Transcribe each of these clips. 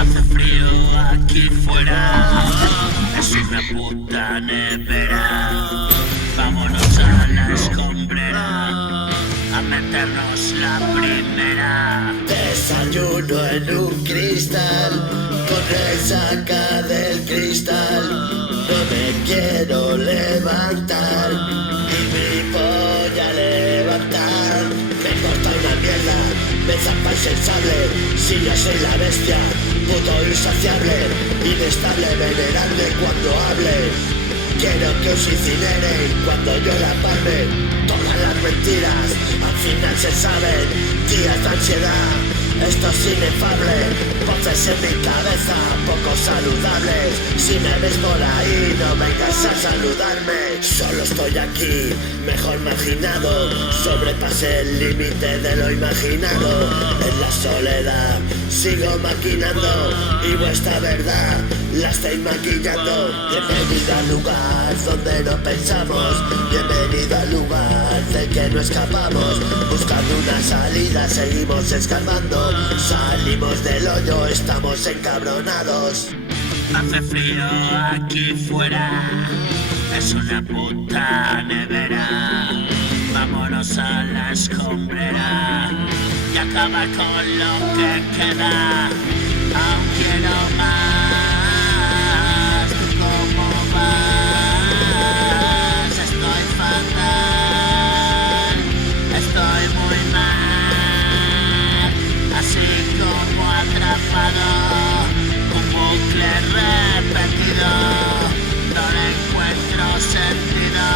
Hace frío aquí fuera, es una puta nevera. Vámonos a la escombrera, a meternos la primera. Desayuno en un cristal, con resaca del cristal. No me quiero levantar, ni mi polla levantar. Me corta una mierda, me zampas el sable. Si yo soy la bestia, puto insaciable, inestable, venerable cuando hable. Quiero que os incineren cuando yo la palme. Todas las mentiras al final se saben. Días de ansiedad, esto es inefable. Voces en mi cabeza, poco saludables. Si me ves por ahí, no vengas a saludarme. Solo estoy aquí, mejor marginado. Sobrepasé el límite de lo imaginado. En la soledad sigo maquinando y vuestra verdad la estáis maquillando. Bienvenido al lugar donde no pensamos, bienvenido al lugar del que no escapamos. Buscando una salida seguimos escarbando, salimos del hoyo, estamos encabronados. Hace frío aquí fuera, es una puta nevera. Vámonos a la escombrera y acabar con lo que queda. Aún quiero más. ¿Tú cómo vas? Estoy fatal, estoy muy mal, así como atrapado, un bucle repetido. No le encuentro sentido.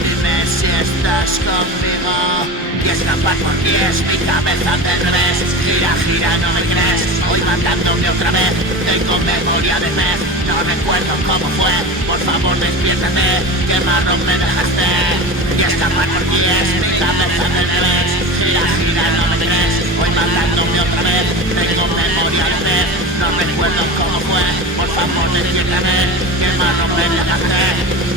Dime si estás conmigo y escapar por ti es mi cabeza del revés. Gira, gira, no me crees, voy matándome otra vez. Tengo memoria de pez, no recuerdo cómo fue. Por favor despiértate, que marrón me dejaste. Y escapar por ti es mi cabeza del revés. Gira, gira, no me crees, voy matándome otra vez. Tengo memoria de pez, no recuerdo cómo fue. Por favor despiértate, que marrón me dejaste.